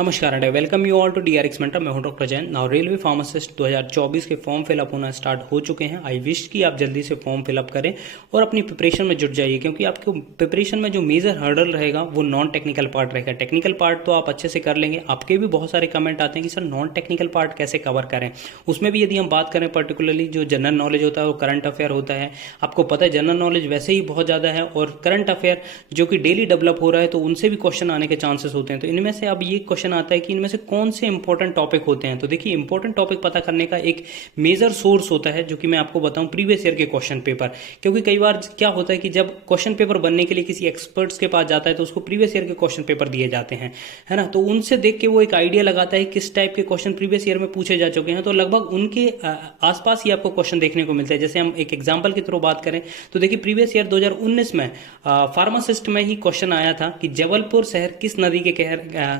नमस्कार and welcome you all to DRX mentor. मैं हूं doctor Jain. Now railway pharmacist 2024 के फॉर्म फिलअप होना स्टार्ट हो चुके हैं। आई विश कि आप जल्दी से फॉर्म फिलअप करें और अपनी प्रिपरेशन में जुट जाइए, क्योंकि आपको प्रिपरेशन में जो मेजर हर्डल रहेगा वो नॉन टेक्निकल पार्ट रहेगा। टेक्निकल पार्ट तो आप अच्छे से कर लेंगे। आपके भी बहुत सारे कमेंट आते हैं कि सर नॉन टेक्निकल पार्ट कैसे कवर करें। उसमें भी यदि हम बात करें पर्टिकुलरली जो जनरल नॉलेज होता है वो करंट अफेयर होता है। आपको पता है जनरल नॉलेज वैसे ही बहुत ज़्यादा है और करंट अफेयर जो कि डेली डेवलप हो रहा है तो उनसे भी क्वेश्चन आने के चांसेस होते हैं। तो इनमें से अब ये क्वेश्चन आता है कि इनमें से कौन से इंपॉर्टेंट टॉपिक होते हैं। तो देखिए, इंपॉर्टेंट टॉपिक पता करने का एक मेजर सोर्स होता है जो कि मैं आपको बताऊं, प्रीवियस ईयर के क्वेश्चन पेपर। क्योंकि कई बार क्या होता है कि जब क्वेश्चन पेपर बनने के लिए किसी एक्सपर्ट्स के पास जाता है तो उसको प्रीवियस ईयर के क्वेश्चन पेपर दिए जाते हैं, है ना। तो उनसे देख के वो एक आइडिया लगाता है किस टाइप के क्वेश्चन प्रीवियस ईयर में पूछे जा चुके हैं। तो लगभग उनके आसपास ही आपको क्वेश्चन देखने को मिलता है। जैसे हम एक एग्जाम्पल के थ्रू बात करें तो देखिए, प्रीवियस ईयर 2019 में फार्मासिस्ट में ही क्वेश्चन आया था कि जबलपुर शहर किस नदी के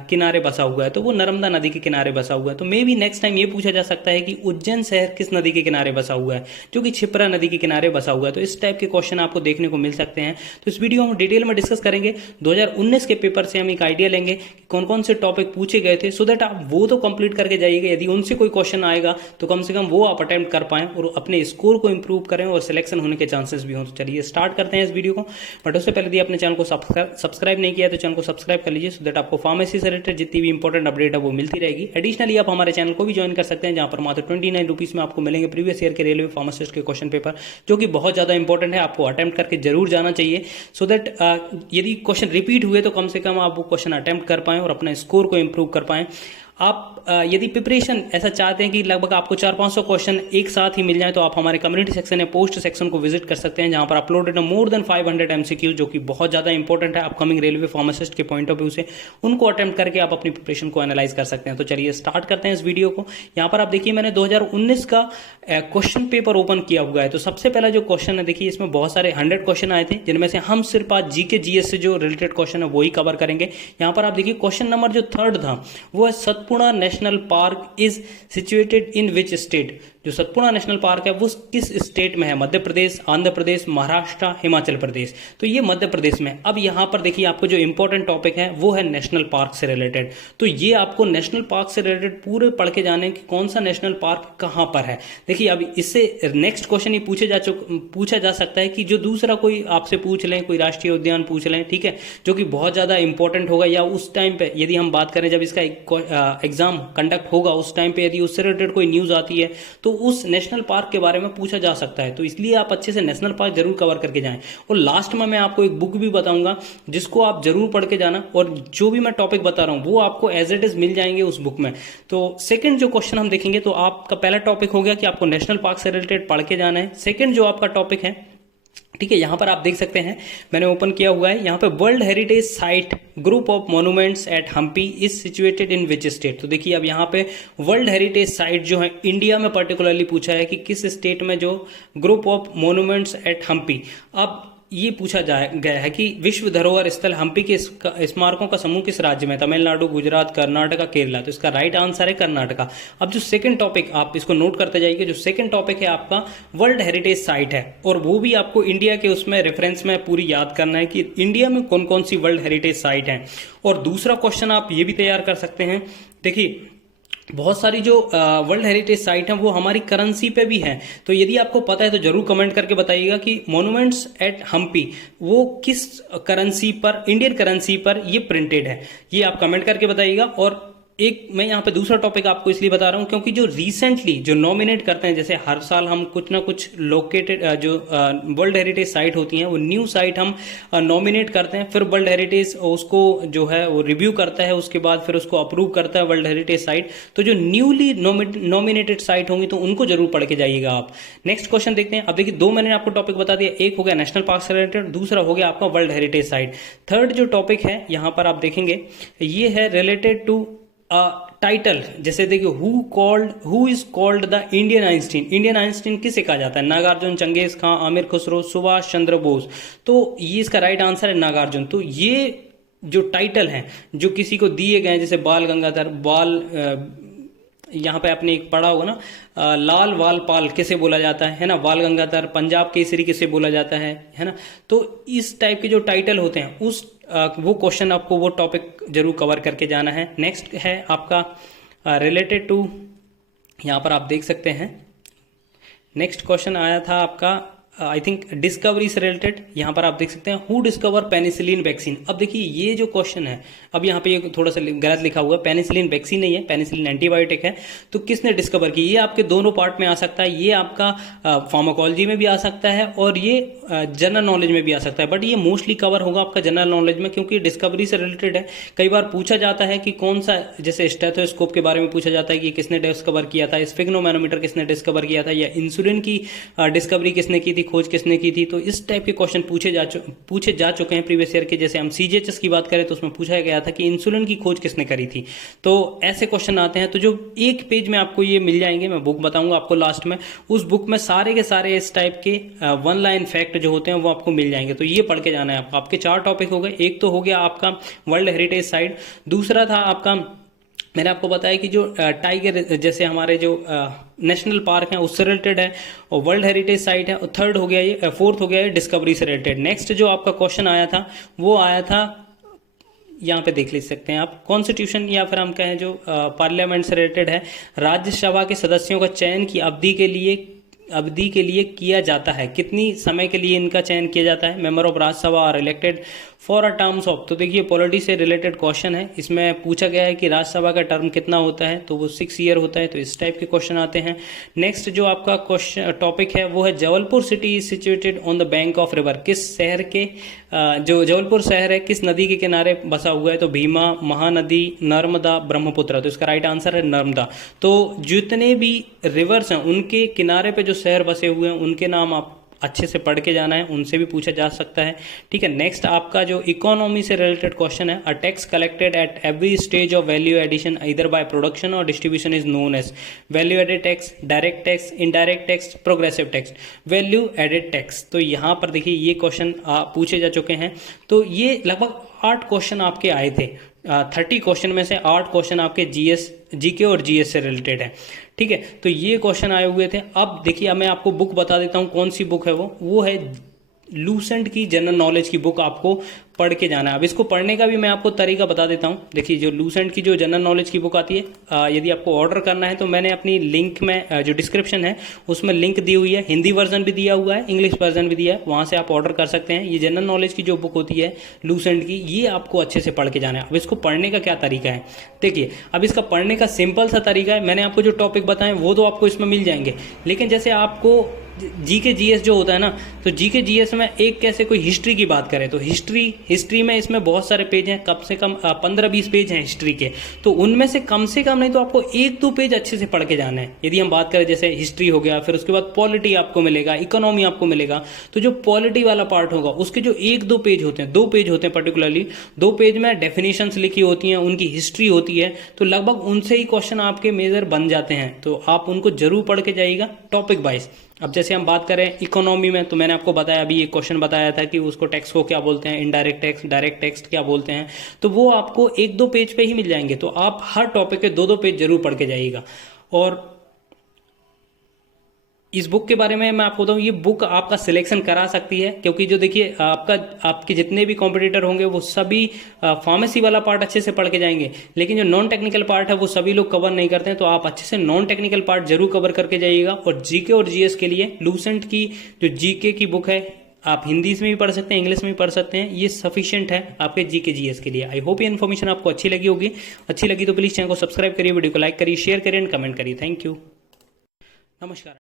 किनारे बसा हुआ है। तो वो नर्मदा नदी के किनारे बसा हुआ है। तो मे बी नेक्स्ट टाइम ये पूछा जा सकता है कि उज्जैन शहर किस नदी के किनारे बसा हुआ है, जो कि क्षिप्रा नदी के किनारे बसा हुआ है। तो इस टाइप के क्वेश्चन आपको देखने को मिल सकते हैं। तो इस वीडियो में डिटेल में डिस्कस करेंगे। 2019 के पेपर से हम एक आइडिया लेंगे कि कौन कौन से टॉपिक पूछे गए थे, सो दैट आप वो तो कंप्लीट करके जाइएगा। यदि उनसे कोई क्वेश्चन आएगा तो कम से कम वो आप अटेम्प्ट कर पाएं और अपने स्कोर को इंप्रूव करें और सिलेक्शन होने के चांसेस भी हों। तो चलिए स्टार्ट करते हैं इस वीडियो को। बट उससे पहले यदि अपने चैनल को सब्सक्राइब नहीं किया तो चैनल को सब्सक्राइब कर लीजिए, सो दैट आपको फार्मेसी से रिलेटेड जितनी भी इंपॉर्टेंट अपडेट है वो मिलती रहेगी। एडिशनली आप हमारे चैनल को भी ज्वाइन कर सकते हैं, जहां पर मात्र 29 रुपीज में आपको मिलेंगे प्रीवियस ईयर के रेलवे फार्मासिस्ट के क्वेश्चन पेपर, जो कि बहुत ज्यादा इंपॉर्टेंट है। आपको अटेम्प्ट करके जरूर जाना चाहिए, सो दैट यदि क्वेश्चन रिपीट हुए तो कम से कम आप वो क्वेश्चन अटेम्प्ट कर पाएं और अपने स्कोर को इंप्रूव कर पाएं। आप यदि प्रिपरेशन ऐसा चाहते हैं कि लगभग आपको 400-500 क्वेश्चन एक साथ ही मिल जाए, तो आप हमारे कम्युनिटी सेक्शन या पोस्ट सेक्शन को विजिट कर सकते हैं, जहां पर अपलोडेड है मोर देन 500 एमसीक्यू, जो कि बहुत ज्यादा इंपॉर्टेंट है अपकमिंग रेलवे फार्मासिस्ट के पॉइंट ऑफ व्यू से। उनको अटेम्प्ट करके आप अपनी प्रिपरेशन को एनालाइज कर सकते हैं। तो चलिए स्टार्ट करते हैं इस वीडियो को। यहाँ पर आप देखिए, मैंने 2019 का क्वेश्चन पेपर ओपन किया हुआ है। तो सबसे पहला जो क्वेश्चन है, देखिए इसमें बहुत सारे 100 क्वेश्चन आए थे, जिनमें से हम सिर्फ आज जीके जीएस से जो रिलेटेड क्वेश्चन है वही कवर करेंगे। यहाँ पर आप देखिए, क्वेश्चन नंबर जो 3 था वो है Satpura national park is situated in which state. जो सतपुड़ा नेशनल पार्क है वो किस स्टेट में है? मध्य प्रदेश, आंध्र प्रदेश, महाराष्ट्र, हिमाचल प्रदेश। तो ये मध्य प्रदेश में। अब यहां पर देखिए, आपको जो इंपॉर्टेंट टॉपिक है वो है नेशनल पार्क से रिलेटेड। तो ये आपको नेशनल पार्क से रिलेटेड पूरे पढ़ के जाने कि कौन सा नेशनल पार्क कहां पर है। देखिए, अब इससे नेक्स्ट क्वेश्चन ये पूछा जा सकता है कि जो दूसरा कोई आपसे पूछ लें, कोई राष्ट्रीय उद्यान पूछ लें, ठीक है, जो कि बहुत ज्यादा इंपॉर्टेंट होगा, या उस टाइम पे यदि हम बात करें जब इसका एग्जाम कंडक्ट होगा उस टाइम पे यदि उससे रिलेटेड कोई न्यूज आती है तो उस नेशनल पार्क के बारे में पूछा जा सकता है। तो इसलिए आप अच्छे से नेशनल पार्क जरूर कवर करके जाएं। और लास्ट में मैं आपको एक बुक भी बताऊंगा जिसको आप जरूर पढ़ के जाना, और जो भी मैं टॉपिक बता रहा हूं वो आपको एज इट इज मिल जाएंगे उस बुक में। तो सेकंड जो क्वेश्चन हम देखेंगे, तो आपका पहला टॉपिक हो गया कि आपको नेशनल पार्क से रिलेटेड पढ़ के जाना है। सेकंड जो आपका टॉपिक है, ठीक है, यहां पर आप देख सकते हैं मैंने ओपन किया हुआ है, यहां पे world heritage site group of monuments at Hampi is situated in which state. तो देखिए, अब यहां पे वर्ल्ड हेरिटेज साइट जो है इंडिया में पर्टिकुलरली पूछा है कि किस स्टेट में जो group of monuments at Hampi. अब ये पूछा गया है कि विश्व धरोहर स्थल हम्पी के स्मारकों का समूह किस राज्य में? तमिलनाडु, गुजरात, कर्नाटका, केरला। तो इसका राइट आंसर है कर्नाटका। अब जो सेकंड टॉपिक, आप इसको नोट करते जाइए, जो सेकंड टॉपिक है आपका वर्ल्ड हेरिटेज साइट है, और वो भी आपको इंडिया के उसमें रेफरेंस में पूरी याद करना है कि इंडिया में कौन कौन सी वर्ल्ड हेरिटेज साइट है। और दूसरा क्वेश्चन आप ये भी तैयार कर सकते हैं। देखिए, बहुत सारी जो वर्ल्ड हेरिटेज साइट हैं वो हमारी करेंसी पे भी हैं। तो यदि आपको पता है तो जरूर कमेंट करके बताइएगा कि मॉन्यूमेंट्स एट हम्पी वो किस करेंसी पर, इंडियन करेंसी पर ये प्रिंटेड है, ये आप कमेंट करके बताइएगा। और एक मैं यहाँ पे दूसरा टॉपिक आपको इसलिए बता रहा हूँ क्योंकि जो रिसेंटली जो नॉमिनेट करते हैं, जैसे हर साल हम कुछ ना कुछ लोकेटेड जो वर्ल्ड हेरिटेज साइट होती हैं वो न्यू साइट हम नॉमिनेट करते हैं, फिर वर्ल्ड हेरिटेज उसको जो है वो रिव्यू करता है, उसके बाद फिर उसको अप्रूव करता है वर्ल्ड हेरिटेज साइट। तो जो न्यूली नॉमिनेटेड साइट होंगी तो उनको जरूर पढ़ के जाइएगा आप। नेक्स्ट क्वेश्चन देखते हैं। अब देखिए, 2 मैंने आपको टॉपिक बता दिया, एक हो गया नेशनल पार्क से रिलेटेड, दूसरा हो गया आपका वर्ल्ड हेरिटेज साइट। थर्ड जो टॉपिक है यहाँ पर आप देखेंगे, ये है रिलेटेड टू टाइटल। जैसे देखिए, who is called the Indian Einstein. Indian Einstein किसे कहा जाता है? नागार्जुन, चंगेज खां, आमिर खुसरो, सुभाष चंद्र बोस। तो ये इसका राइट आंसर है नागार्जुन। तो ये जो टाइटल हैं जो किसी को दिए गए, जैसे बाल गंगाधर, यहाँ पे आपने एक पढ़ा होगा ना, लाल वाल पाल किसे बोला जाता है ना, बाल गंगाधर, पंजाब केसरी किसे बोला जाता है ना। तो इस टाइप के जो टाइटल होते हैं उस वो क्वेश्चन आपको वो टॉपिक जरूर कवर करके जाना है। नेक्स्ट है आपका रिलेटेड टू, यहाँ पर आप देख सकते हैं नेक्स्ट क्वेश्चन आया था आपका आई थिंक डिस्कवरी से रिलेटेड। यहाँ पर आप देख सकते हैं हु डिस्कवर पेनिसिलिन वैक्सीन। अब देखिए ये जो क्वेश्चन है, अब यहाँ पे ये थोड़ा सा गलत लिखा हुआ है, पेनिसिलिन वैक्सीन नहीं है, पेनिसिलिन एंटीबायोटिक है। तो किसने डिस्कवर की, ये आपके दोनों पार्ट में आ सकता है, ये आपका फार्माकोलॉजी में भी आ सकता है और ये जनरल नॉलेज में भी आ सकता है, बट ये मोस्टली कवर होगा आपका जनरल नॉलेज में, क्योंकि डिस्कवरी से रिलेटेड है। कई बार पूछा जाता है कि कौन सा, जैसे स्टेथोस्कोप के बारे में पूछा जाता है कि किसने डिस्कवर किया था, स्फिग्नोमैनोमीटर किसने डिस्कवर किया था, या इंसुलिन की डिस्कवरी किसने की थी, खोज किसने की थी। तो इस टाइप के क्वेश्चन पूछे जा चुके हैं प्रीवियस ईयर के। जैसे हम सीजीएचएस की बात करें तो उसमें पूछा गया था कि इंसुलिन की खोज किसने करी थी। तो ऐसे क्वेश्चन आते हैं। तो जो एक पेज में आपको ये मिल जाएंगे, मैं बुक बताऊंगा आपको लास्ट में, उस बुक में सारे के सारे इस टाइप के वन लाइन फैक्ट जो होते हैं वो आपको मिल जाएंगे। तो ये पढ़ के जाना है आपको। आपके 4 टॉपिक हो गए। एक तो हो गया आपका वर्ल्ड हेरिटेज साइट, दूसरा था आपका, मैंने आपको बताया कि जो टाइगर जैसे हमारे जो नेशनल पार्क हैं उससे रिलेटेड है, और वर्ल्ड हेरिटेज साइट है, और थर्ड हो गया ये, फोर्थ हो गया ये डिस्कवरी से रिलेटेड। नेक्स्ट जो आपका क्वेश्चन आया था वो आया था, यहाँ पे देख ले सकते हैं आप, कॉन्स्टिट्यूशन या फिर हम कहें जो पार्लियामेंट से रिलेटेड है। राज्यसभा के सदस्यों का चयन की अवधि के लिए किया जाता है, कितनी समय के लिए इनका चयन किया जाता है। Member of Rajya Sabha are elected for a terms of, तो देखिए पॉलिटी से रिलेटेड क्वेश्चन है। इसमें पूछा गया है कि राज्यसभा का टर्म कितना होता है, तो वो 6 ईयर होता है। तो इस टाइप के क्वेश्चन आते हैं। नेक्स्ट जो आपका क्वेश्चन टॉपिक है वो है Jabalpur city is situated on the bank of river. किस शहर के जो जबलपुर शहर है किस नदी के किनारे बसा हुआ है, तो भीमा, महानदी, नर्मदा, ब्रह्मपुत्र। तो इसका राइट आंसर है नर्मदा। तो जितने भी रिवर्स हैं उनके किनारे पे जो शहर बसे हुए हैं उनके नाम आप अच्छे से पढ़ के जाना है, उनसे भी पूछा जा सकता है। ठीक है। नेक्स्ट आपका जो इकोनॉमी से रिलेटेड क्वेश्चन है, a tax collected at every stage of value addition इधर बाय प्रोडक्शन और distribution is known as value added tax, direct tax, indirect tax, progressive tax, value added tax. तो यहाँ पर देखिए ये क्वेश्चन पूछे जा चुके हैं। तो ये लगभग 8 क्वेश्चन आपके आए थे। 30 क्वेश्चन में से 8 क्वेश्चन आपके जीके और जीएस से रिलेटेड है। ठीक है। तो ये क्वेश्चन आए हुए थे। अब देखिए मैं आपको बुक बता देता हूँ कौन सी बुक है वो है लूसेंट की जनरल नॉलेज की बुक आपको पढ़ के जाना है। अब इसको पढ़ने का भी मैं आपको तरीका बता देता हूँ। देखिए जो लूसेंट की जो जनरल नॉलेज की बुक आती है, यदि आपको ऑर्डर करना है तो मैंने अपनी लिंक में जो डिस्क्रिप्शन है उसमें लिंक दी हुई है, हिंदी वर्जन भी दिया हुआ है, इंग्लिश वर्जन भी दिया है, वहाँ से आप ऑर्डर कर सकते हैं। ये जनरल नॉलेज की जो बुक होती है लूसेंट की, ये आपको अच्छे से पढ़ के जाना है। अब इसको पढ़ने का क्या तरीका है, देखिए अब इसका पढ़ने का सिंपल सा तरीका है, मैंने आपको जो टॉपिक बताए वो तो आपको इसमें मिल जाएंगे, लेकिन जैसे आपको जीके जीएस जो होता है ना, तो जीके जीएस में एक कैसे कोई हिस्ट्री की बात करें तो हिस्ट्री में इसमें बहुत सारे पेज हैं, कम से कम 15-20 पेज हैं हिस्ट्री के। तो उनमें से कम नहीं तो आपको 1-2 पेज अच्छे से पढ़ के जाना है। यदि हम बात करें जैसे हिस्ट्री हो गया, फिर उसके बाद पॉलिटी आपको मिलेगा, इकोनॉमी आपको मिलेगा। तो जो पॉलिटी वाला पार्ट होगा उसके जो 1-2 पेज होते हैं, 2 पेज होते हैं पर्टिकुलरली, 2 पेज में डेफिनेशंस लिखी होती हैं, उनकी हिस्ट्री होती है। तो लगभग उनसे ही क्वेश्चन आपके मेजर बन जाते हैं। तो आप उनको जरूर पढ़ के जाइएगा टॉपिक वाइज। अब जैसे हम बात करें इकोनॉमी में, तो मैंने आपको बताया, अभी एक क्वेश्चन बताया था कि उसको टैक्स को क्या बोलते हैं, इनडायरेक्ट टैक्स, डायरेक्ट टैक्स क्या बोलते हैं। तो वो आपको 1-2 पेज पे ही मिल जाएंगे। तो आप हर टॉपिक के 2-2 पेज जरूर पढ़ के जाइएगा। और इस बुक के बारे में मैं आपको बताऊं, ये बुक आपका सिलेक्शन करा सकती है, क्योंकि जो देखिए आपके जितने भी कॉम्पिटिटर होंगे वो सभी फार्मेसी वाला पार्ट अच्छे से पढ़ के जाएंगे, लेकिन जो नॉन टेक्निकल पार्ट है वो सभी लोग कवर नहीं करते हैं। तो आप अच्छे से नॉन टेक्निकल पार्ट जरूर कवर करके जाइएगा। और जीके और जीएस के लिए लूसेंट की जो जीके की बुक है, आप हिंदी में भी पढ़ सकते हैं, इंग्लिश में भी पढ़ सकते हैं, ये सफिशिएंट है आपके जीके जीएस के लिए। आई होप ये इन्फॉर्मेशन आपको अच्छी लगी होगी। अच्छी लगी तो प्लीज चैनल को सब्सक्राइब करिए, वीडियो को लाइक करिए, शेयर करिए एंड कमेंट करिए। थैंक यू, नमस्कार।